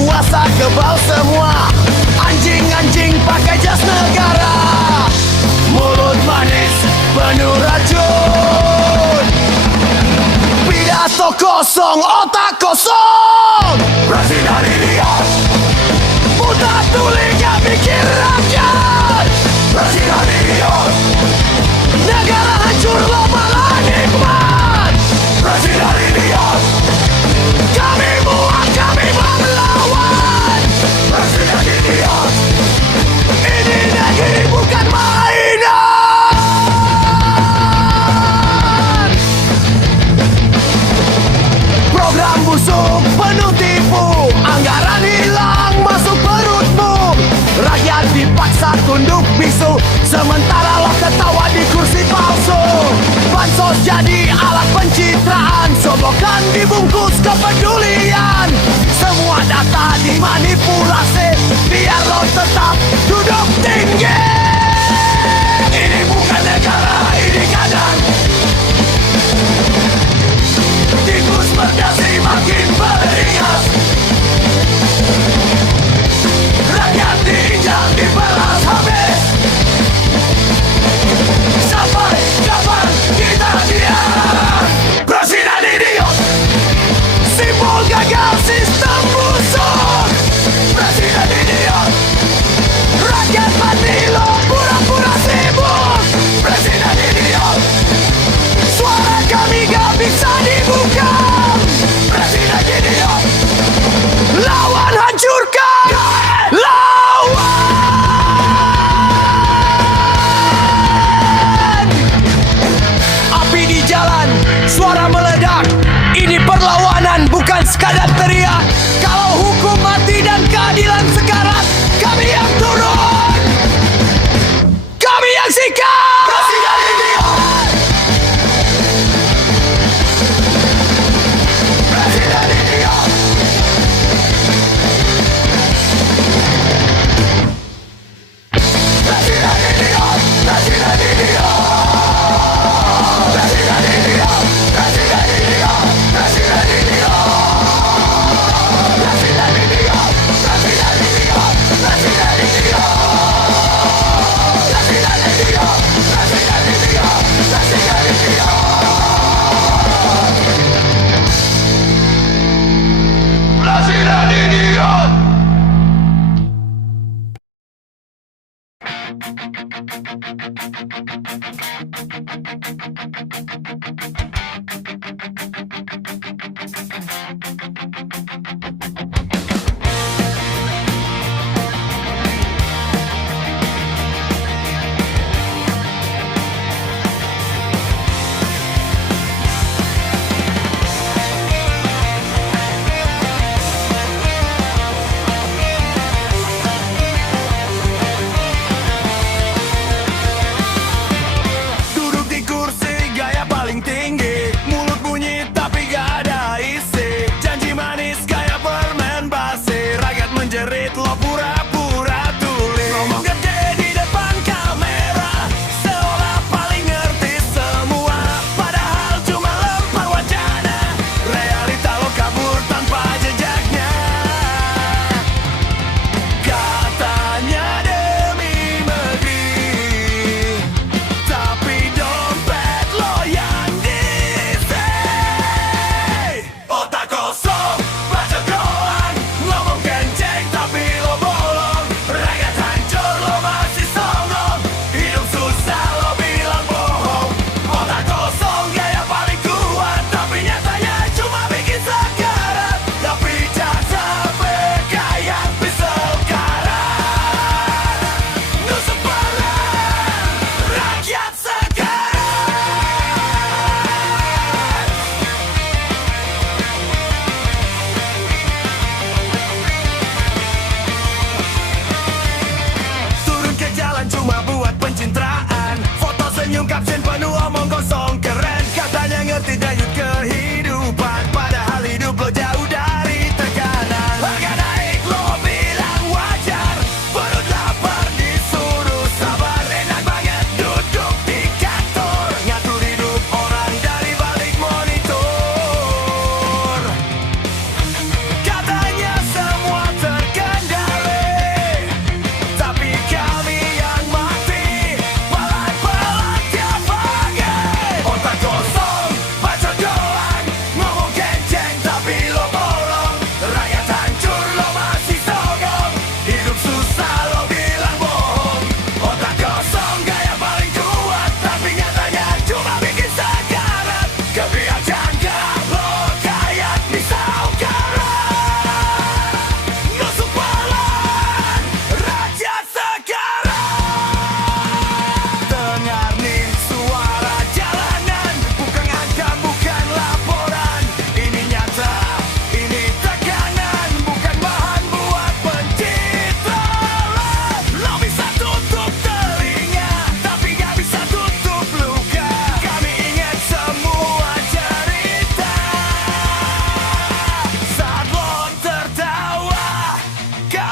penguasa kebal semua. Anjing-anjing pakai jas negara, mulut manis penuh racun. Pidato kosong, otak kosong. Presiden idiot, buta tuli gak mikir rakyat. Presiden idiot, negara hancur lo malah nikmat. Presiden idiot, kami muak, kami melawan. Presiden idiot, ini negeri bukan mainan. Program busuk penuh tipu, anggaran hilang masuk perutmu. Rakyat dipaksa tunduk bisu, sementara lo ketawa di kursi palsu. Bansos jadi alat pencitraan, sobokan dibungkus kepedulian. Semua data dimanipulasi, biar lo tetap duduk tinggi. Ini bukan negara, ini kandang. Tikus berdasi makin beringas. Rakyat diinjak, dibalas habis. Sampai kapan kita diam? Presiden idiot, simbol gagal sistem busuk. Presiden idiot, rakyat mati lo pura-pura sibuk. Presiden idiot, suara kami gak bisa dibuka. Presiden idiot.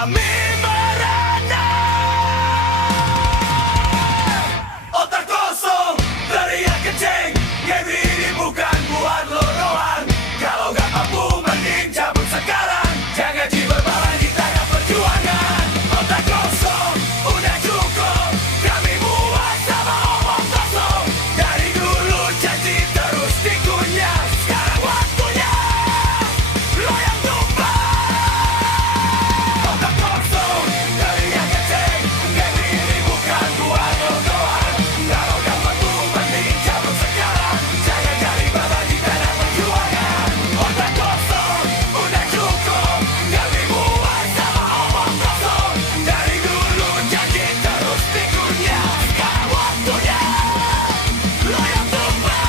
kami merana. Otak kosong, teriak kencing. Game ini bukan buat lorohan. Kalau gak mampu mending cabut sekarang. Jangan diberbalai di tengah perjuangan. Otak kosong, udah cukup. Kami muak sama omong kosong. Dari dulu janji terus dikunyah. Sekarang waktunya lo yang tumbang. Otak kosong, teriak kencing. Game ini bukan buat lorohan. Kalau gak mampu mending cabut sekarang. Jangan cari babat di tengah perjuangan. Otak kosong, udah cukup. Kami muak sama omong kosong. Dari dulu janji terus dikunyah. Sekarang waktunya lo yang tumbang.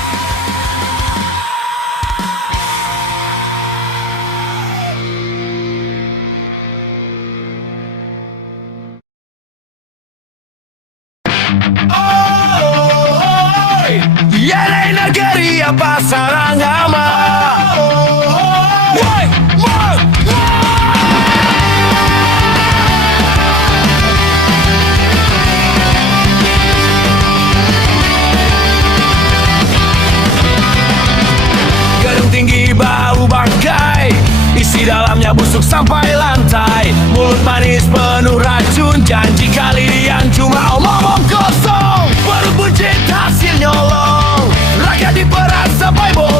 Oh, Yelei negeri apa sarang hama. Woi, woi, gedung tinggi bau bangkai, isi dalamnya busuk sampai lantai. Mulut manis penuh racun, janji kalian cuma omong kosong. Perut buncit hasil nyolong, rakyat diperas sampai bolong.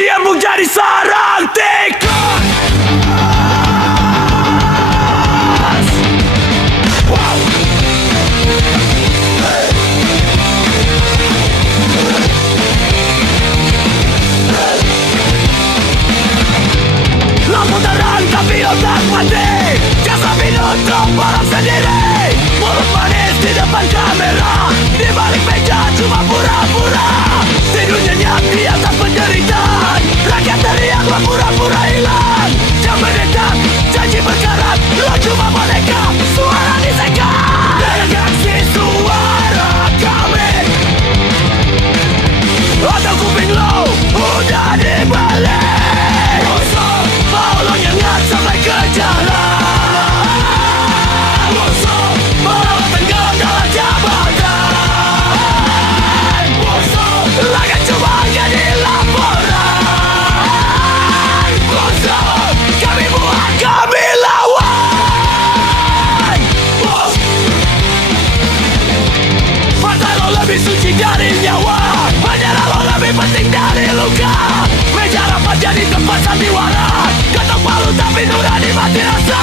siap menjadi sarang tikus. Wow. Lampu terang tapi otak mati, jasa menutup orang sendiri. Mulut manis di depan kamera, di balik meja cuma pura-pura. Tidur nyenyak di atas penderitaan, rakyat teriaklah pura-pura hilang. Jam mendekat, janji berkarat, lo cuma boneka, suara disekat. Deteksi suara kami, atau kuping lo udah dibalik. Musuh mau lo nyengat sampai ke jalan. Musuh mau tenggelam dalam jabatan. Musuh lagan cuma jadi laporan. Musuh kami buat, kami lawan. Partai lo lebih suci dari nyawa, menyerah lo lebih penting dari luka. Meja rapat jadi tempat sandiwara, ketok palu tapi nurani mati rasa.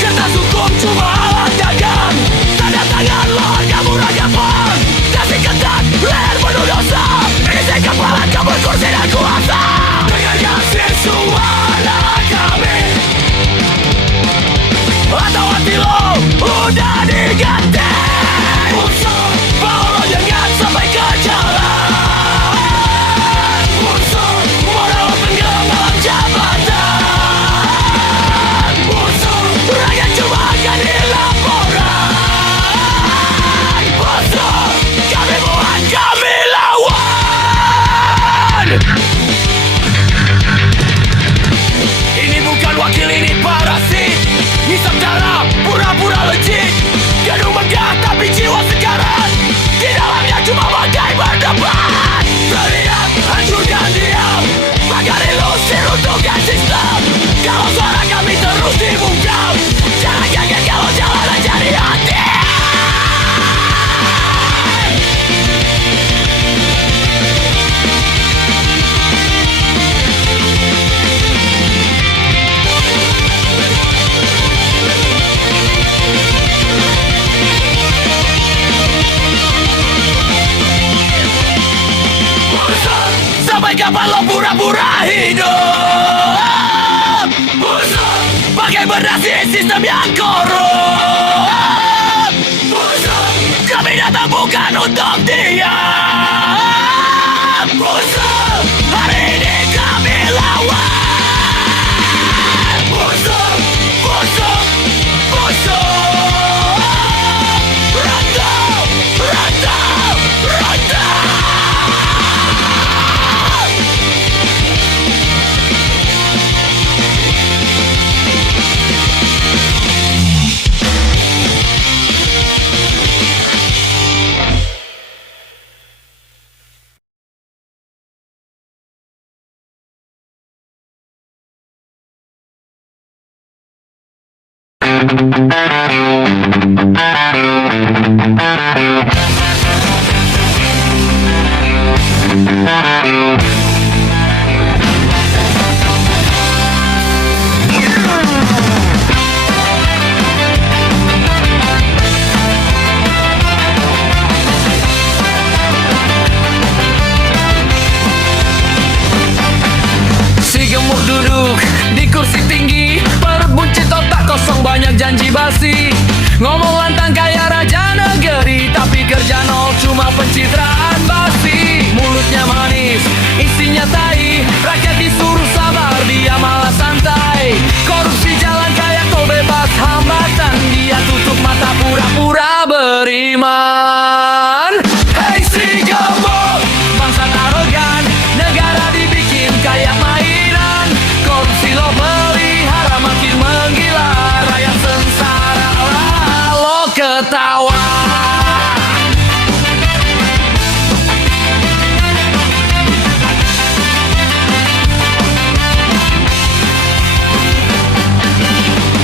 Kertas hukum cuma alat dagang, tanda tangan lo harga murah gampang. Kasih ketat, leher penuh dosa, isi kepala kabur kursi dan kuasa. Dengan kasih suara kami, atau hati lo udah diganti. Musuh mau lo nyengat sampai ke jalan. Musuh mau lo tenggelam dalam jabatan. Musuh rakyat cuma jadi laporan. Musuh kami buat, kami lawan. Ini bukan wakil, ini parasit. Hisap darah, pura-pura legit. Gedung megah tapi jiwa sekarat, di dalamnya cuma bagai berdebat. Teriak, hancurkan diam, agar ilusi runtuhkan sistem. Kalau suara kami terus dibungkam, jangan kaget kalau jalanan jadi hati. Sampai kapan lo pura-pura hidup? Musuh pakai berdasi sistem yang korup. Musuh kami datang bukan untuk diam. Musuh hari ini kami lawan. Musuh, musuh, musuh. Rantau, rantau, rantau. Si gemuk duduk di kursi tinggi, perut buncit, otak kosong, banyak janji basi. Ngomong lantang kayak raja negeri, tapi kerja nol, cuma pencitraan basi. Mulutnya manis, isinya tai, rakyat disuruh sabar, dia malah santai. Korupsi jalan kayak tol bebas hambatan, dia tutup mata pura-pura beriman. Hey si gemuk, bangsat arogan, negara dibikin kayak mainan. Korupsi lo pelihara makin menggila, rakyat sengsara lo ketawa.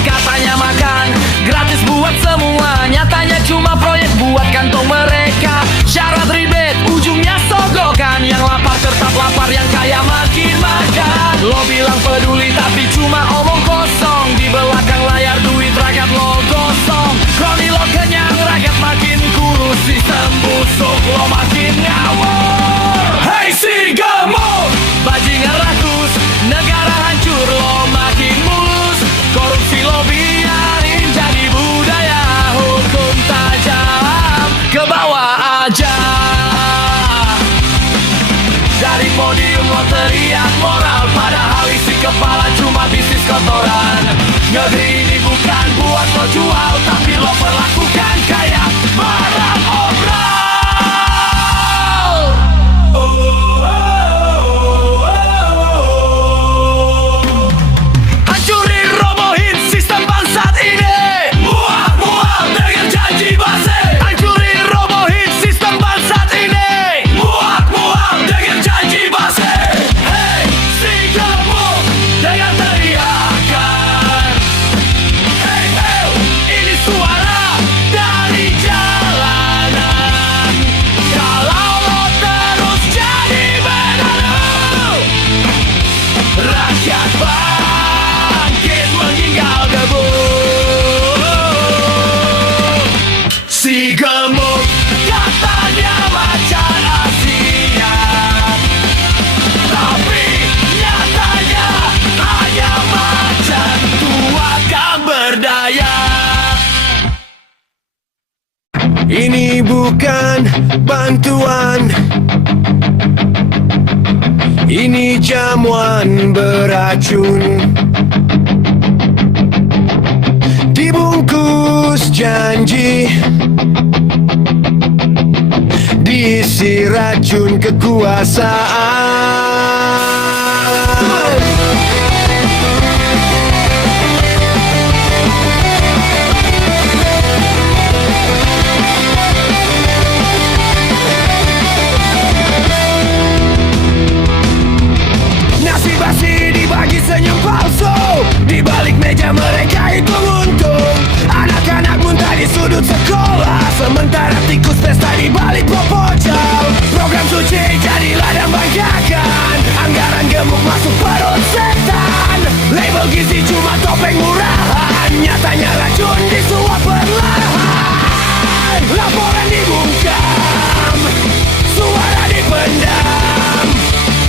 Katanya makan gratis buat semua, nyatanya cuma proyek buat kantong mereka. Syarat ribet, ujungnya sogokan, yang lapar tetap lapar, yang kaya makin makan. cuma omong kosong. Di belakang layar duit rakyat lo gosong. Kroni lo kenyang, rakyat makin kurus. Sistem busuk lo makin ngawur. Hey si gemuk, bajingan rakus, negara hancur lo makin mulus. Korupsi lo biarin jadi budaya. Hukum tajam ke bawah aja. Dari podium lo teriak moral, padahal isi kepala cuma bisnis kotoran. Negeri ini bukan buat lo jual, tapi lo perlakukan kayak barang obral. Hancurin, robohin sistem bangsat ini. Muak-muak dengan janji basi. Hancurin, robohin sistem bangsat ini. Muak-muak dengan janji basi. Hey, si gemuk dengan teriakan. Hey, hey, ini suara dari jalanan. Kalau lo terus jadi benalu, rakyat bangkit meninggal debu. Si gemuk katanya macan Asia, tapi nyatanya hanya macan tua gak berdaya. Ini bukan bantuan, ini jamuan beracun. Dibungkus janji, diisi racun kekuasaan. Nasi basi dibagi senyum palsu, di balik meja mereka itu untung. Anak-anak muntah di sudut sekolah, sementara tikus pesta di balik pojok. Program suci jadi ladang banggakan, anggaran gemuk masuk perut setan. Label gizi cuma topeng murahan, nyatanya racun disuap perlahan. Laporan dibungkam, suara dipendam,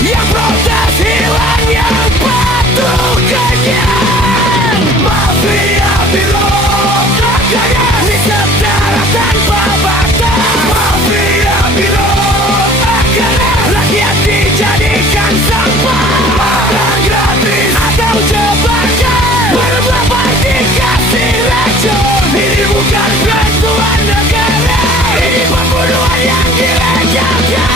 yang protes hilang, yang patuh kenyang. Mafia birokratnya disetara tanpa batas. Mafia birokratnya rakyat dijadikan sampah. Makan gratis atau jebakan, berapa dikasih racun. Ini bukan bantuan negara, ini pembunuhan yang dilegalkan.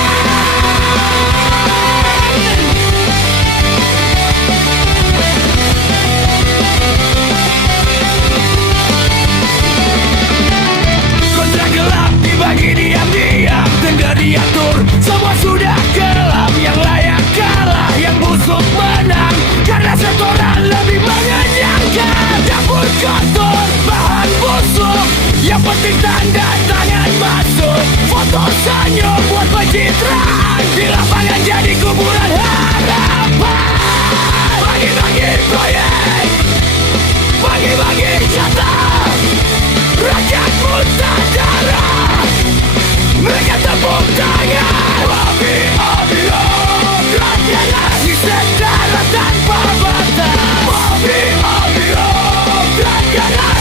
Kontrak gelap dibagi diam-diam, tengah diatur, semua sudah gelap. Yang layak kalah, yang busuk menang, karena setoran lebih mengenyangkan. Dapur kotor, bahan busuk, yang penting tanda tangan masuk. Foto senyum buat pencitraan, di lapangan jadi kuburan harapan. Bagi-bagi proyek, bagi-bagi jatah, rakyat muntah darah, mereka tepuk tangan. Mafia rakyat disetara tanpa batas. Mafia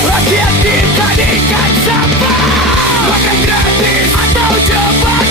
rakyat dijadikan sampah. Makan gratis atau jebakan,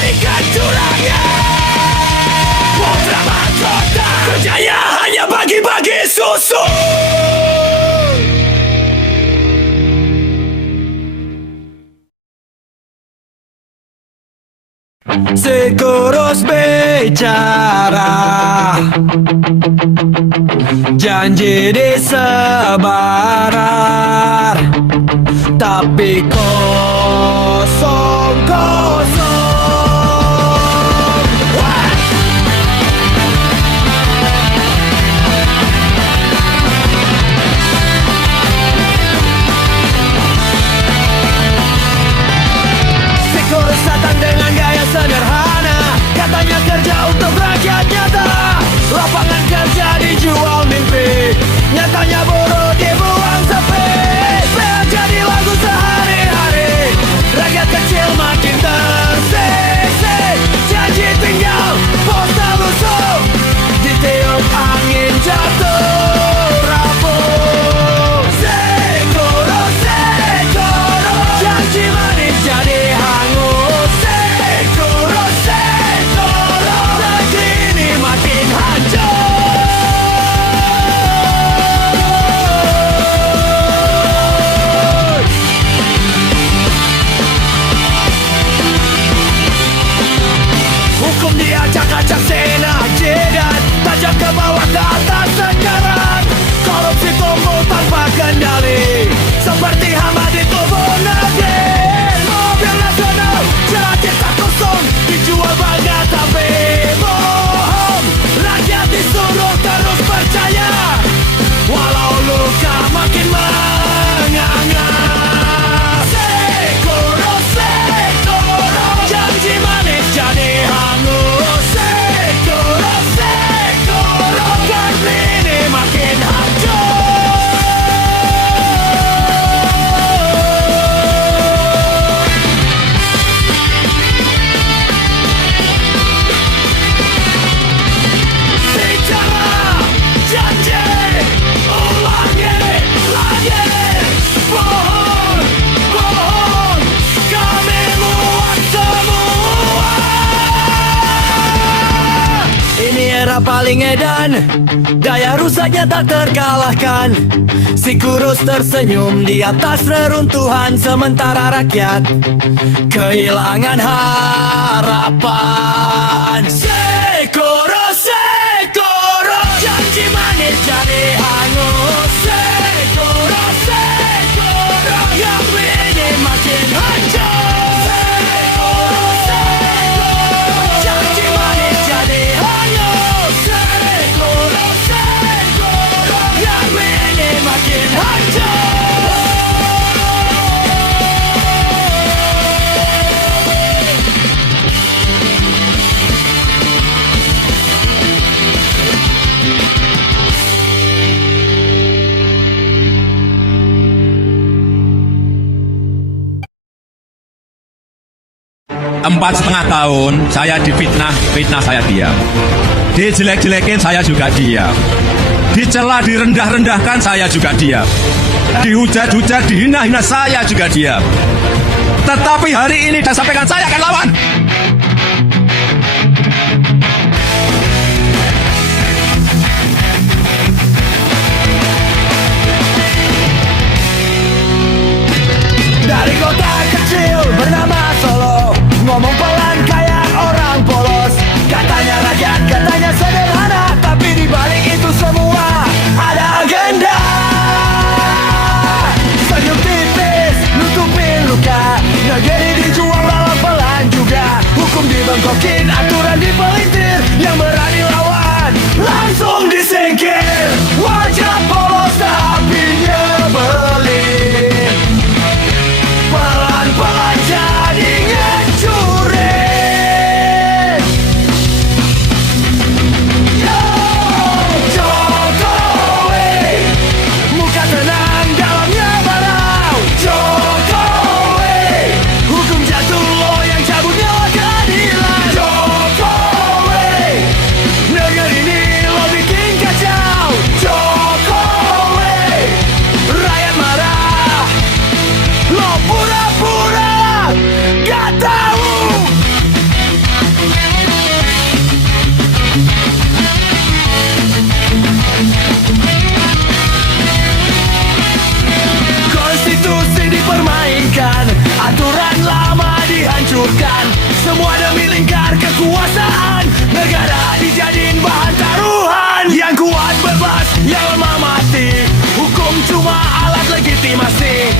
dari kecurangan. Putra mahkota kerjanya hanya bagi-bagi susu. Sekurus bicara, janji disebarar, tapi kosong-kosong. Sekurus datang dengan gaya sederhana, katanya kerja untuk rakyat nyata. Lapangan kerja dijual mimpi, nyatanya buruh dibuang sepi. PH jadi lagu sehari-hari, rakyat kecil makin tersisih. Janji tinggal postal busuk, ditiup angin jatuh rapuh. Sekurus, sekurus, janji manis jadi hangus. Sekurus, sekurus, negeri ini makin hancur. Hukum diacak-acak senak jidat, tajam ke bawah ke atas sekarang. Korupsi tumbuh tanpa kendali, seperti hama di tubuh negeri. Mobil nasional jadi tak kosong, dijual banyak tapi bohong. Rakyat disuruh terus percaya, walau luka makin menganga. Sekurus, sekurus, janji manis jadi hangus. Sekurus, sekurus, negeri ini makin hancur. Bicara, janji, ulangi lagi. Bohong, bohong, kami muak semua. Ini era paling edan, daya rusaknya tak terkalahkan. Si kurus tersenyum di atas reruntuhan, sementara rakyat kehilangan harapan. Sekurus, sekurus, janji manis jadi hangus. Sekurus, sekurus, negeri ini makin hancur. Sekurus, sekurus, janji manis jadi hangus. Sekurus, sekurus, negeri ini makin hancur. Empat setengah tahun saya difitnah, saya diam. Dijelek-jelekin saya juga diam. Dicela, direndah-rendahkan saya juga diam. Dihujat-hujat, dihina-hina saya juga diam. Tetapi hari ini saya sampaikan saya akan lawan. Dari kota kecil bernama Solo, ngomong pelan kayak orang polos. Katanya rakyat, katanya sederhana, tapi di balik itu semua ada agenda. Senyum tipis, nutupin luka, negeri dijual lawan pelan juga. Hukum dibengkokin, aturan dipelintir, yang berani lawan langsung disingkir. Wajah polos tapi nyebelin, pelan-pelan jadi ngecurin. Yo, Jokowi, muka tenang dalamnya barau. Jokowi, hukum jatuh lo yang cabut nyawa keadilan. Jokowi, negeri ini lo bikin kacau. Jokowi, rakyat marah ingkar kekuasaan, negara dijadiin bahan taruhan. Yang kuat bebas, yang lemah mati, hukum cuma alat legitimasi.